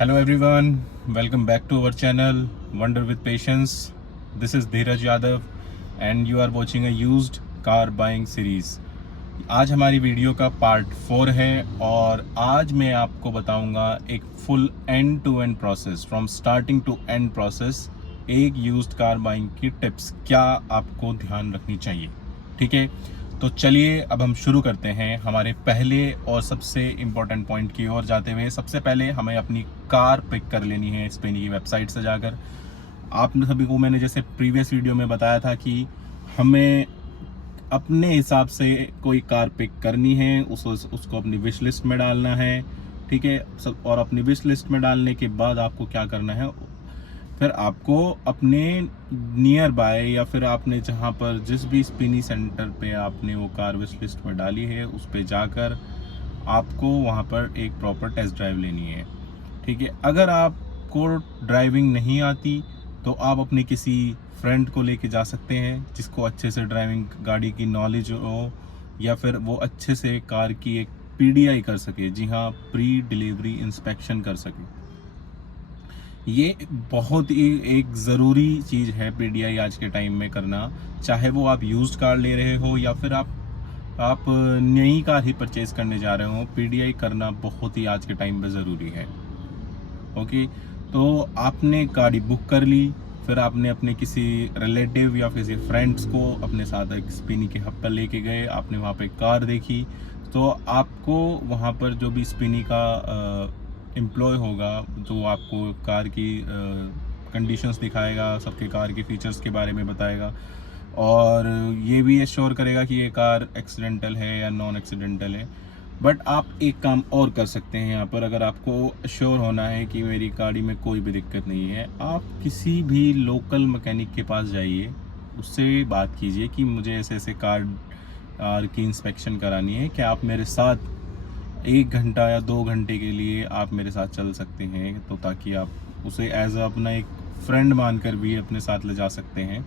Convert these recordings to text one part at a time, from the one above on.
Hello everyone, welcome back to our channel Wonder with Patience. This is Dheeraj Yadav and you are watching a used car buying series. आज हमारी video का part 4 है और आज मैं आपको बताऊंगा एक full end to end process from starting to end process, एक यूज्ड कार बाइंग की टिप्स क्या आपको ध्यान रखनी चाहिए। ठीक है, तो चलिए अब हम शुरू करते हैं हमारे पहले और सबसे इम्पोर्टेंट पॉइंट की ओर जाते हुए। सबसे पहले हमें अपनी कार पिक कर लेनी है स्पेनी की वेबसाइट से जाकर। आप सभी को मैंने जैसे प्रीवियस वीडियो में बताया था कि हमें अपने हिसाब से कोई कार पिक करनी है, उसको अपनी विश लिस्ट में डालना है। ठीक है, सब और अपनी विश लिस्ट में डालने के बाद आपको क्या करना है, फिर आपको अपने नियर बाय या फिर आपने जहाँ पर जिस भी स्पिनी सेंटर पे आपने वो कार विश लिस्ट में डाली है उस पे जाकर आपको वहाँ पर एक प्रॉपर टेस्ट ड्राइव लेनी है। ठीक है, अगर आपको ड्राइविंग नहीं आती तो आप अपने किसी फ्रेंड को लेके जा सकते हैं जिसको अच्छे से ड्राइविंग गाड़ी की नॉलेज हो, या फिर वो अच्छे से कार की एक पीडीआई कर सके। जी हाँ, प्री डिलीवरी इंस्पेक्शन कर सके। ये बहुत ही एक ज़रूरी चीज़ है पीडीआई आज के टाइम में करना, चाहे वो आप यूज्ड कार ले रहे हो या फिर आप नई कार ही परचेज करने जा रहे हो। पीडीआई करना बहुत ही आज के टाइम पे ज़रूरी है। ओके, तो आपने गाड़ी बुक कर ली, फिर आपने अपने किसी रिलेटिव या किसी फ्रेंड्स को अपने साथ एक स्पिनी के हब पर लेके गए, आपने वहाँ पे कार देखी, तो आपको वहाँ पर जो भी स्पिनी का एम्प्लॉय होगा जो आपको कार की कंडीशंस दिखाएगा, सबके कार के फीचर्स के बारे में बताएगा और ये भी एश्योर करेगा कि ये कार एक्सीडेंटल है या नॉन एक्सीडेंटल है। बट आप एक काम और कर सकते हैं यहाँ पर, अगर आपको श्योर होना है कि मेरी गाड़ी में कोई भी दिक्कत नहीं है, आप किसी भी लोकल मैकेनिक के पास जाइए, उससे बात कीजिए कि मुझे ऐसे ऐसे कार की इंस्पेक्शन करानी है, क्या आप मेरे साथ 1 घंटा या 2 घंटे के लिए आप मेरे साथ चल सकते हैं, तो ताकि आप उसे एज अपना एक फ्रेंड मानकर भी अपने साथ ले जा सकते हैं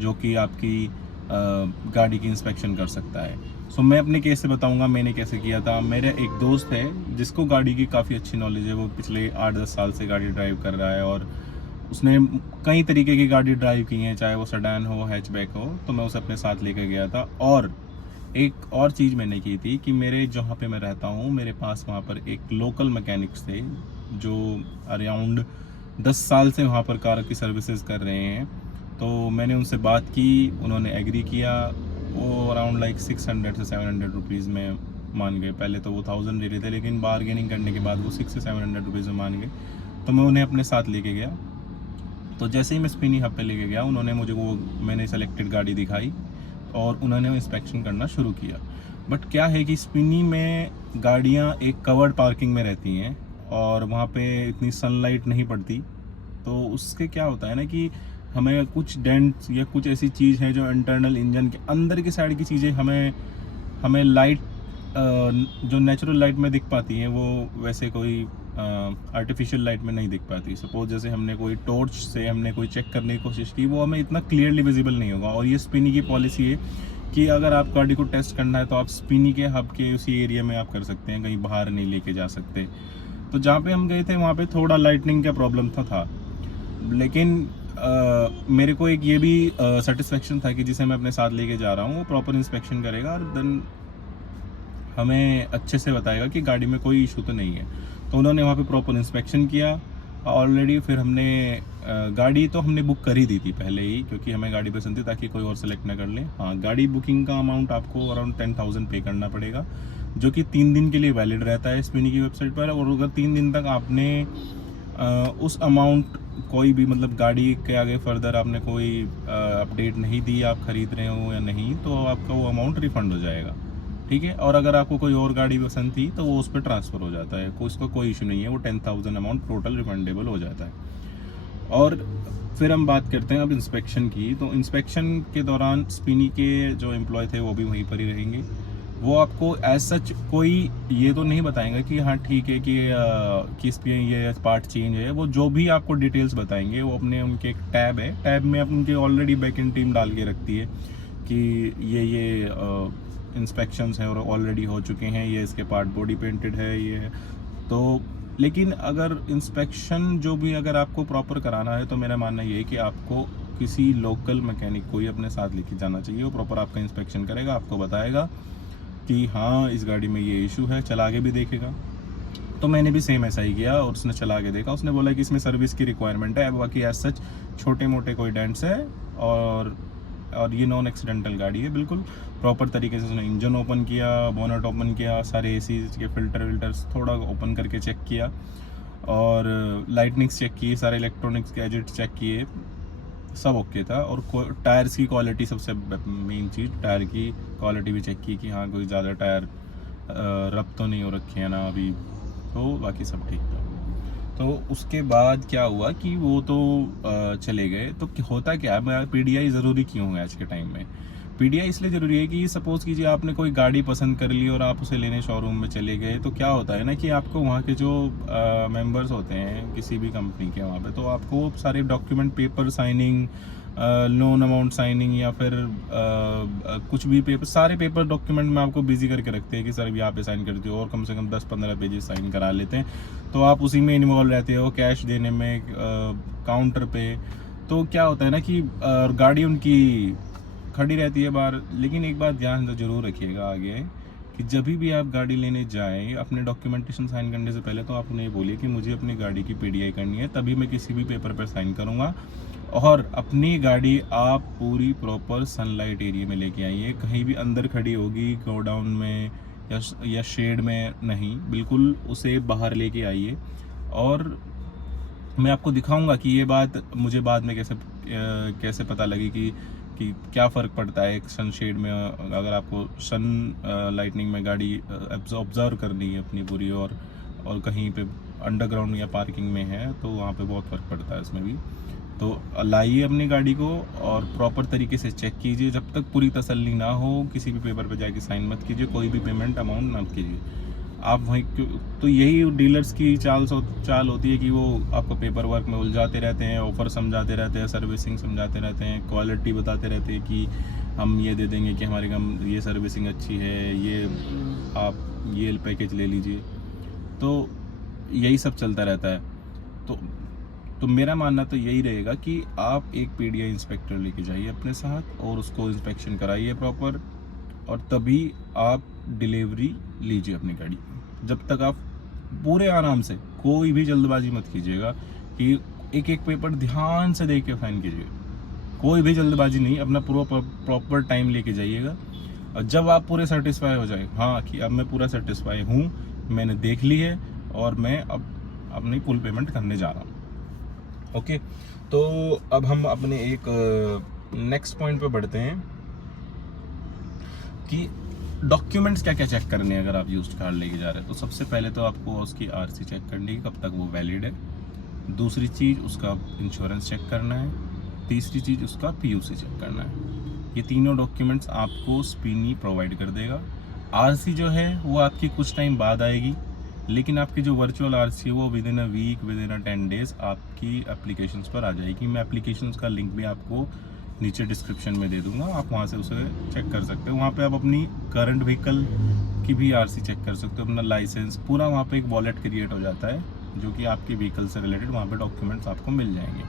जो कि आपकी गाड़ी की इंस्पेक्शन कर सकता है। सो मैं अपने केस से बताऊंगा मैंने कैसे किया था। मेरा एक दोस्त है जिसको गाड़ी की काफ़ी अच्छी नॉलेज है, वो पिछले 8-10 साल से गाड़ी ड्राइव कर रहा है और उसने कई तरीके की गाड़ी ड्राइव की हैं, चाहे वो सेडान हो, हैचबैक हो। तो मैं उसे अपने साथ लेकर गया था और एक और चीज़ मैंने की थी कि मेरे जहाँ पे मैं रहता हूँ मेरे पास वहाँ पर एक लोकल मैकेनिक्स थे जो अराउंड 10 साल से वहाँ पर कार की सर्विसेज कर रहे हैं। तो मैंने उनसे बात की, उन्होंने एग्री किया। वो अराउंड लाइक 600 से 700 रुपीज़ में मान गए। पहले तो वो 1000 दे रहे थे, लेकिन बारगेनिंग करने के बाद वो 600 से 700 रुपीज़ में मान गए। तो मैं उन्हें अपने साथ लेके गया। तो जैसे ही मैं स्पिनी हब पे लेके गया, उन्होंने मुझे वो मैंने सेलेक्टेड गाड़ी दिखाई और उन्होंने इंस्पेक्शन करना शुरू किया। बट क्या है कि स्पिनी में गाड़ियाँ एक कवर्ड पार्किंग में रहती हैं और वहाँ पे इतनी सनलाइट नहीं पड़ती, तो उसके क्या होता है ना कि हमें कुछ डेंट्स या कुछ ऐसी चीज़ है जो इंटरनल इंजन के अंदर की साइड की चीज़ें हमें लाइट जो नेचुरल लाइट में दिख पाती हैं वो वैसे कोई आर्टिफिशियल लाइट में नहीं दिख पाती। सपोज जैसे हमने कोई टॉर्च से हमने कोई चेक करने की कोशिश की, वो हमें इतना क्लियरली विजिबल नहीं होगा। और ये स्पिनी की पॉलिसी है कि अगर आप गाड़ी को टेस्ट करना है तो आप स्पिनी के हब के उसी एरिया में आप कर सकते हैं, कहीं बाहर नहीं लेके जा सकते। तो जहाँ पे हम गए थे वहाँ पे थोड़ा लाइटनिंग का प्रॉब्लम था, लेकिन मेरे को एक ये भी सेटिस्फेक्शन था कि जिसे मैं अपने साथ लेके जा रहा हूँ वो प्रॉपर इंस्पेक्शन करेगा और देन हमें अच्छे से बताएगा कि गाड़ी में कोई इशू तो नहीं है। तो उन्होंने वहाँ पे प्रॉपर इंस्पेक्शन किया ऑलरेडी। फिर हमने गाड़ी तो हमने बुक कर ही दी थी पहले ही, क्योंकि हमें गाड़ी पसंद थी ताकि कोई और सेलेक्ट ना कर ले। हाँ, गाड़ी बुकिंग का अमाउंट आपको अराउंड 10,000 पे करना पड़ेगा, जो कि 3 दिन के लिए वैलिड रहता है स्पिनी की वेबसाइट पर। और अगर 3 दिन तक आपने उस अमाउंट कोई भी मतलब गाड़ी के आगे फर्दर आपने कोई अपडेट नहीं दी, आप खरीद रहे हो या नहीं, तो आपका वो अमाउंट रिफंड हो जाएगा। ठीक है, और अगर आपको कोई और गाड़ी पसंद थी तो वो उस पर ट्रांसफ़र हो जाता है, उसका कोई इशू नहीं है, वो 10,000 अमाउंट टोटल रिफंडेबल हो जाता है। और फिर हम बात करते हैं अब इंस्पेक्शन की। तो इंस्पेक्शन के दौरान स्पिनी के जो एम्प्लॉय थे वो भी वहीं पर ही रहेंगे। वो आपको एज सच कोई ये तो नहीं बताएंगे कि हाँ ठीक है कि इस पे ये पार्ट चेंज है। वो जो भी आपको डिटेल्स बताएंगे वो अपने उनके एक टैब है, टैब में उनकी ऑलरेडी बैकएंड टीम डाल के रखती है कि ये इंस्पेक्शंस हैं और ऑलरेडी हो चुके हैं, ये इसके पार्ट बॉडी पेंटेड है, ये है। तो लेकिन अगर इंस्पेक्शन जो भी अगर आपको प्रॉपर कराना है तो मेरा मानना ये है कि आपको किसी लोकल मैकेनिक को ही अपने साथ लेके जाना चाहिए। वो प्रॉपर आपका इंस्पेक्शन करेगा, आपको बताएगा कि हाँ इस गाड़ी में ये इशू है, चला के भी देखेगा। तो मैंने भी सेम ऐसा ही किया और उसने चला के देखा, उसने बोला कि इसमें सर्विस की रिक्वायरमेंट है, बाकी एज सच छोटे मोटे कोई डेंट्स है और ये नॉन एक्सीडेंटल गाड़ी है। बिल्कुल प्रॉपर तरीके से उसने इंजन ओपन किया, बोनट ओपन किया, सारे एसी के फिल्टर्स थोड़ा ओपन करके चेक किया और लाइटनिंग्स चेक की, सारे इलेक्ट्रॉनिक्स गैजेट चेक किए, सब ओके था। और टायर्स की क्वालिटी सबसे मेन चीज़, टायर की क्वालिटी भी चेक की कि हाँ कोई ज़्यादा टायर रब तो नहीं हो रखे हैं ना अभी, तो बाकी सब ठीक था। तो उसके बाद क्या हुआ कि वो तो चले गए। तो होता क्या है, पीडीआई ज़रूरी क्यों है आज के टाइम में? पीडीआई इसलिए ज़रूरी है कि सपोज़ कीजिए आपने कोई गाड़ी पसंद कर ली और आप उसे लेने शोरूम में चले गए, तो क्या होता है ना कि आपको वहाँ के जो मेंबर्स होते हैं किसी भी कंपनी के वहाँ पे, तो आपको सारे document, paper signing, loan amount signing या फिर कुछ भी पेपर, सारे पेपर डॉक्यूमेंट में आपको बिजी करके रखते हैं कि सर यहाँ पे साइन कर दो, और कम से कम 10-15 पेजेस साइन करा लेते हैं। तो आप उसी में इन्वॉल्व रहते हो, कैश देने में, काउंटर पे। तो क्या होता है ना कि गाड़ी उनकी खड़ी रहती है बाहर। लेकिन एक बात ध्यान जरूर रखिएगा आगे कि जब भी आप गाड़ी लेने जाएं, अपने डॉक्यूमेंटेशन साइन करने से पहले तो आप उन्हें बोलिए कि मुझे अपनी गाड़ी की पीडीआई करनी है, तभी मैं किसी भी पेपर पर साइन करूँगा। और अपनी गाड़ी आप पूरी प्रॉपर सनलाइट एरिया में लेके आइए, कहीं भी अंदर खड़ी होगी गोडाउन में या शेड में नहीं, बिल्कुल उसे बाहर लेके आइए। और मैं आपको दिखाऊंगा कि ये बात मुझे बाद में कैसे पता लगी कि क्या फ़र्क पड़ता है एक सन शेड में। अगर आपको सन लाइटनिंग में गाड़ी ऑब्जर्व करनी है अपनी पूरी, और कहीं पे अंडरग्राउंड या पार्किंग में है, तो वहाँ पे बहुत फ़र्क पड़ता है इसमें भी। तो लाइए अपनी गाड़ी को और प्रॉपर तरीके से चेक कीजिए। जब तक पूरी तसल्ली ना हो किसी भी पेपर पे जाके साइन मत कीजिए, कोई भी पेमेंट अमाउंट ना कीजिए आप वहीं। तो यही डीलर्स की चाल होती है कि वो आपको पेपर वर्क में उलझाते रहते हैं, ऑफ़र समझाते रहते हैं, सर्विसिंग समझाते रहते हैं, क्वालिटी बताते रहते हैं कि हम ये दे देंगे कि हमारे कम ये सर्विसिंग अच्छी है, ये आप ये पैकेज ले लीजिए। तो यही सब चलता रहता है। तो मेरा मानना तो यही रहेगा कि आप एक पीडीआई इंस्पेक्टर लेके जाइए अपने साथ और उसको इंस्पेक्शन कराइए प्रॉपर, और तभी आप डिलीवरी लीजिए अपनी गाड़ी की। जब तक आप पूरे आराम से, कोई भी जल्दबाजी मत कीजिएगा कि एक एक पेपर ध्यान से देख के साइन कीजिए, कोई भी जल्दबाजी नहीं, अपना प्रॉपर टाइम लेके जाइएगा। और जब आप पूरे सेटिस्फाई हो जाए, हाँ कि अब मैं पूरा सेटिस्फाई हूँ, मैंने देख ली है और मैं अब अपनी फुल पेमेंट करने जा रहा हूँ। ओके, तो अब हम अपने एक नेक्स्ट पॉइंट पे बढ़ते हैं कि डॉक्यूमेंट्स क्या क्या चेक करने हैं अगर आप यूज्ड कार लेके जा रहे हैं। तो सबसे पहले तो आपको उसकी आरसी चेक करनी है, कब तक वो वैलिड है। दूसरी चीज़ उसका इंश्योरेंस चेक करना है। तीसरी चीज़ उसका पीयूसी चेक करना है। ये तीनों डॉक्यूमेंट्स आपको स्पीनी प्रोवाइड कर देगा। आरसी जो है वो आपकी कुछ टाइम बाद आएगी, लेकिन आपकी जो वर्चुअल आरसी है वो within a week, within a 10 days आपकी एप्लीकेशंस पर आ जाएगी। मैं एप्लीकेशंस का लिंक भी आपको नीचे डिस्क्रिप्शन में दे दूंगा, आप वहाँ से उसे चेक कर सकते हो। वहाँ पे आप अपनी करंट व्हीकल की भी आरसी चेक कर सकते हो, अपना लाइसेंस पूरा। वहाँ पे एक वॉलेट क्रिएट हो जाता है जो कि आपके व्हीकल से रिलेटेड वहाँ पे डॉक्यूमेंट्स आपको मिल जाएंगे।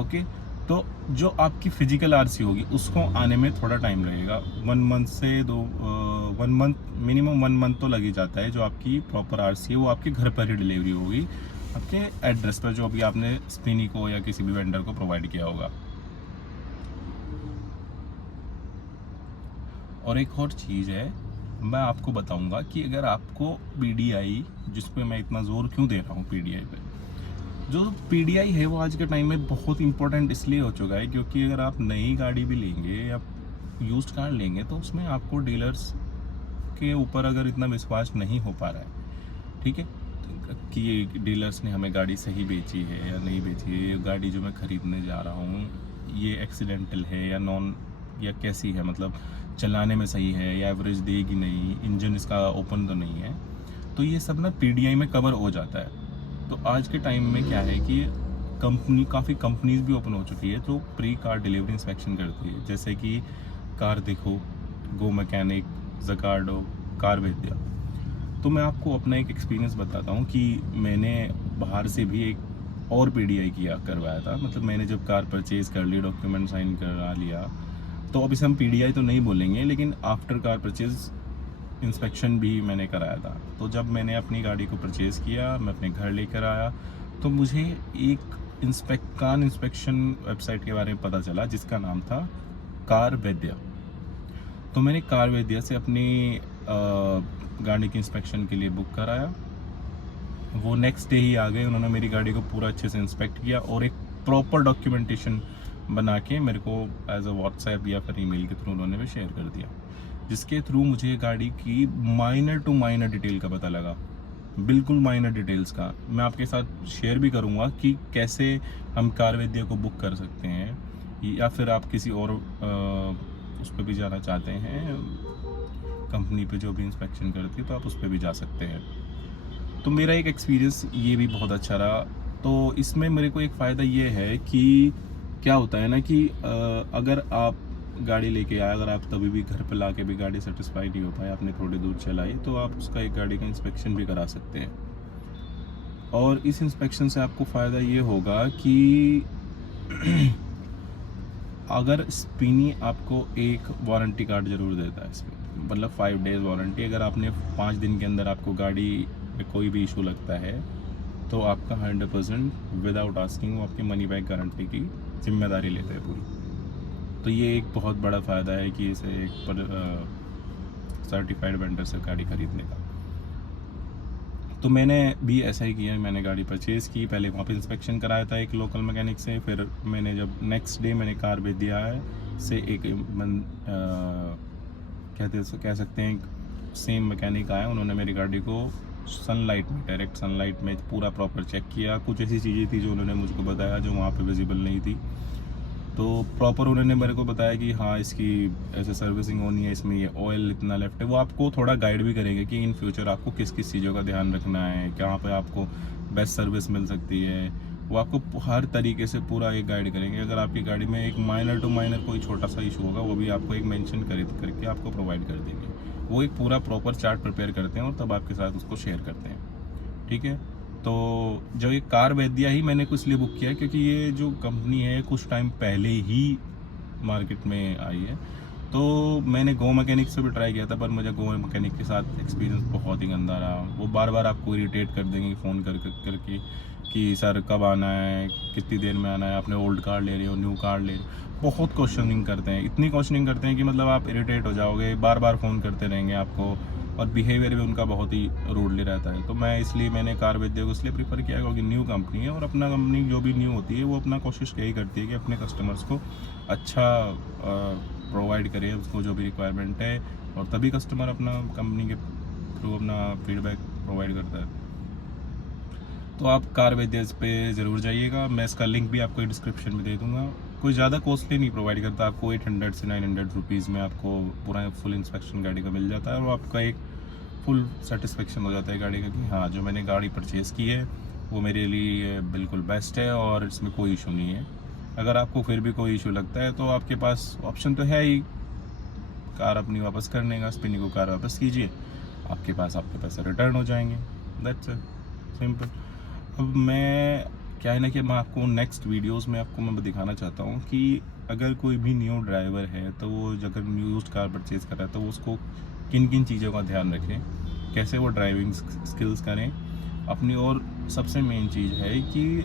ओके, तो जो आपकी फिजिकल आरसी होगी उसको आने में थोड़ा टाइम लगेगा, 1 मंथ से 1 मंथ, मिनिमम 1 मंथ तो लग ही जाता है। जो आपकी प्रॉपर आरसी है वो आपके घर पर ही डिलीवरी होगी, आपके एड्रेस पर, जो अभी आपने स्पीनी को या किसी भी वेंडर को प्रोवाइड किया होगा। और एक और चीज़ है, मैं आपको बताऊंगा कि अगर आपको पीडीआई, जिस पे मैं इतना जोर क्यों दे रहा हूँ पीडीआई पे, जो पीडीआई है वो आज के टाइम में बहुत इंपॉर्टेंट इसलिए हो चुका है क्योंकि अगर आप नई गाड़ी भी लेंगे या यूज्ड कार लेंगे तो उसमें आपको डीलर्स के ऊपर अगर इतना विश्वास नहीं हो पा रहा है, ठीक है, कि ये डीलर्स ने हमें गाड़ी सही बेची है या नहीं बेची है, ये गाड़ी जो मैं ख़रीदने जा रहा हूँ ये एक्सीडेंटल है या नॉन, या कैसी है, मतलब चलाने में सही है या एवरेज देगी नहीं, इंजन इसका ओपन तो नहीं है, तो ये सब ना पीडीआई में कवर हो जाता है। तो आज के टाइम में क्या है कि काफ़ी कंपनीज भी ओपन हो चुकी है जो प्री कार डिलीवरी इंस्पेक्शन करती है, जैसे कि कार देखो, गो मैकेनिक, जकार्डो, कार वेद्या। तो मैं आपको अपना एक एक्सपीरियंस बताता हूँ कि मैंने बाहर से भी एक और पीडीआई करवाया था। मतलब मैंने जब कार परचेज़ कर ली, डॉक्यूमेंट साइन करा लिया, तो अब इसे हम पीडीआई तो नहीं बोलेंगे, लेकिन आफ्टर कार परचेज़ इंस्पेक्शन भी मैंने कराया था। तो जब मैंने अपनी गाड़ी को परचेज़ किया, मैं अपने घर लेकर आया, तो मुझे एक कार इंस्पेक्शन वेबसाइट के बारे में पता चला जिसका नाम था कार वैद्या। तो मैंने कार वैद्या से अपनी गाड़ी की इंस्पेक्शन के लिए बुक कराया। वो नेक्स्ट डे ही आ गए। उन्होंने मेरी गाड़ी को पूरा अच्छे से इंस्पेक्ट किया और एक प्रॉपर डॉक्यूमेंटेशन बना के मेरे को एज अ व्हाट्सएप या फिर ईमेल के थ्रू उन्होंने भी शेयर कर दिया, जिसके थ्रू मुझे गाड़ी की माइनर टू माइनर डिटेल का पता लगा, बिल्कुल माइनर डिटेल्स का। मैं आपके साथ शेयर भी करूंगा कि कैसे हम कार वैद्या को बुक कर सकते हैं, या फिर आप किसी और उस पर भी जाना चाहते हैं, कंपनी पे जो भी इंस्पेक्शन करती है, तो आप उस पर भी जा सकते हैं। तो मेरा एक एक्सपीरियंस ये भी बहुत अच्छा रहा। तो इसमें मेरे को एक फ़ायदा ये है कि क्या होता है ना कि अगर आप गाड़ी लेके आए, अगर आप तभी भी घर पे ला के भी गाड़ी सेटिस्फाई नहीं हो पाए, आपने थोड़ी दूर चलाई, तो आप उसका एक गाड़ी का इंस्पेक्शन भी करा सकते हैं। और इस इंस्पेक्शन से आपको फ़ायदा ये होगा कि अगर स्पिनी आपको एक वारंटी कार्ड ज़रूर देता है इसमें, मतलब 5 डेज़ वारंटी। अगर आपने 5 दिन के अंदर आपको गाड़ी में कोई भी इशू लगता है, तो आपका 100% विदाउट आस्किंग वो आपकी मनी बैक गारंटी की जिम्मेदारी लेते हैं पूरी। तो ये एक बहुत बड़ा फ़ायदा है कि इसे एक सर्टिफाइड वेंडर से गाड़ी खरीदने का। तो मैंने भी ऐसा ही किया। मैंने गाड़ी परचेज़ की, पहले वहाँ पे इंस्पेक्शन कराया था एक लोकल मैकेनिक से। फिर मैंने जब नेक्स्ट डे मैंने कार भेज दिया है से एक कह सकते हैं सेम मैकेनिक आया। उन्होंने मेरी गाड़ी को सनलाइट में, डायरेक्ट सनलाइट में पूरा प्रॉपर चेक किया। कुछ ऐसी चीज़ें थी जो उन्होंने मुझको बताया जो वहाँ पे विजिबल नहीं थी, तो प्रॉपर उन्होंने मेरे को बताया कि हाँ इसकी ऐसे सर्विसिंग होनी है, इसमें ये ऑयल इतना लेफ्ट है। वो आपको थोड़ा गाइड भी करेंगे कि इन फ्यूचर आपको किस किस चीज़ों का ध्यान रखना है, कहाँ पे आपको बेस्ट सर्विस मिल सकती है। वो आपको हर तरीके से पूरा एक गाइड करेंगे। अगर आपकी गाड़ी में एक माइनर टू माइनर कोई छोटा सा इशू होगा, वो भी आपको एक मेंशन करके आपको प्रोवाइड कर देंगे। वो एक पूरा प्रॉपर चार्ट प्रिपेयर करते हैं और तब आपके साथ उसको शेयर करते हैं, ठीक है। तो जो ये कार वैद्या ही मैंने कुछ लिए बुक किया, क्योंकि ये जो कंपनी है कुछ टाइम पहले ही मार्केट में आई है। तो मैंने गो मैकेनिक से भी ट्राई किया था, पर मुझे गो मैकेनिक के साथ एक्सपीरियंस बहुत ही गंदा रहा। वो बार बार आपको इरिटेट कर देंगे फ़ोन करके कि सर कब आना है, कितनी देर में आना है, आपने ओल्ड कार ले रहे हो, न्यू कार ले रहे हो। बहुत क्वेश्चनिंग करते हैं, इतनी क्वेश्चनिंग करते हैं कि मतलब आप इरिटेट हो जाओगे, बार बार फ़ोन करते रहेंगे आपको। और बिहेवियर भी उनका बहुत ही रूडली रहता है। तो मैंने कार वैद्या को इसलिए प्रीफर किया क्योंकि न्यू कंपनी है, और अपना कंपनी जो भी न्यू होती है वो अपना कोशिश यही करती है कि अपने कस्टमर्स को अच्छा प्रोवाइड करे, उसको जो भी रिक्वायरमेंट है, और तभी कस्टमर अपना कंपनी के थ्रू अपना फीडबैक प्रोवाइड करता है। तो आप कार वैद्या पे ज़रूर जाइएगा। मैं इसका लिंक भी आपको डिस्क्रिप्शन में दे दूँगा। कोई ज़्यादा कॉस्टली नहीं प्रोवाइड करता, आपको 800 से 900 रुपीज़ में आपको पूरा फुल इंस्पेक्शन गाड़ी का मिल जाता है, और आपका एक फुल सेटिस्फेक्शन हो जाता है गाड़ी का कि हाँ जो मैंने गाड़ी परचेज़ की है वो मेरे लिए बिल्कुल बेस्ट है और इसमें कोई इशू नहीं है। अगर आपको फिर भी कोई इशू लगता है तो आपके पास ऑप्शन तो है ही, कार अपनी वापस करने का। स्पिनी को कार वापस कीजिए, आपके पास आपके पैसे रिटर्न हो जाएंगे। That's it, simple. अब मैं क्या है ना कि मैं आपको नेक्स्ट वीडियोस में आपको मैं दिखाना चाहता हूँ कि अगर कोई भी न्यू ड्राइवर है तो वो अगर यूज्ड कार परचेज़ कर रहा है तो वो उसको किन किन चीज़ों का ध्यान रखें, कैसे वो ड्राइविंग स्किल्स करें अपनी। और सबसे मेन चीज़ है कि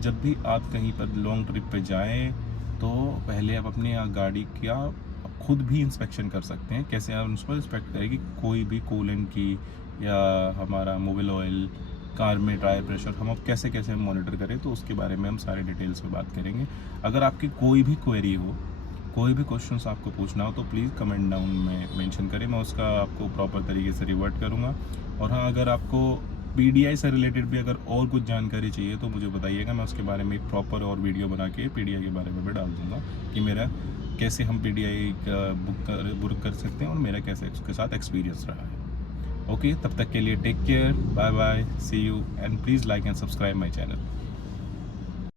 जब भी आप कहीं पर लॉन्ग ट्रिप पे जाएं तो पहले आप अपनी गाड़ी का खुद भी इंस्पेक्शन कर सकते हैं। कैसे आप उस पर इंस्पेक्ट करें कि कोई भी कूलेंट की या हमारा मोबिल ऑयल, कार में टायर प्रेशर हम अब कैसे कैसे मॉनिटर करें, तो उसके बारे में हम सारे डिटेल्स में बात करेंगे। अगर आपकी कोई भी क्वेरी हो, कोई भी क्वेश्चंस आपको पूछना हो, तो प्लीज़ कमेंट डाउन में मेंशन करें, मैं उसका आपको प्रॉपर तरीके से रिवर्ट करूँगा। और हाँ, अगर आपको पीडीआई से रिलेटेड भी अगर और कुछ जानकारी चाहिए तो मुझे बताइएगा, मैं उसके बारे में एक प्रॉपर और वीडियो बना के पीडीआई के बारे में भी डाल दूँगा कि मेरा कैसे हम पीडीआई का बुक कर सकते हैं और मेरा कैसे उसके साथ एक्सपीरियंस रहा है। ओके, तब तक के लिए take care, bye bye, see you, and please like and subscribe my channel.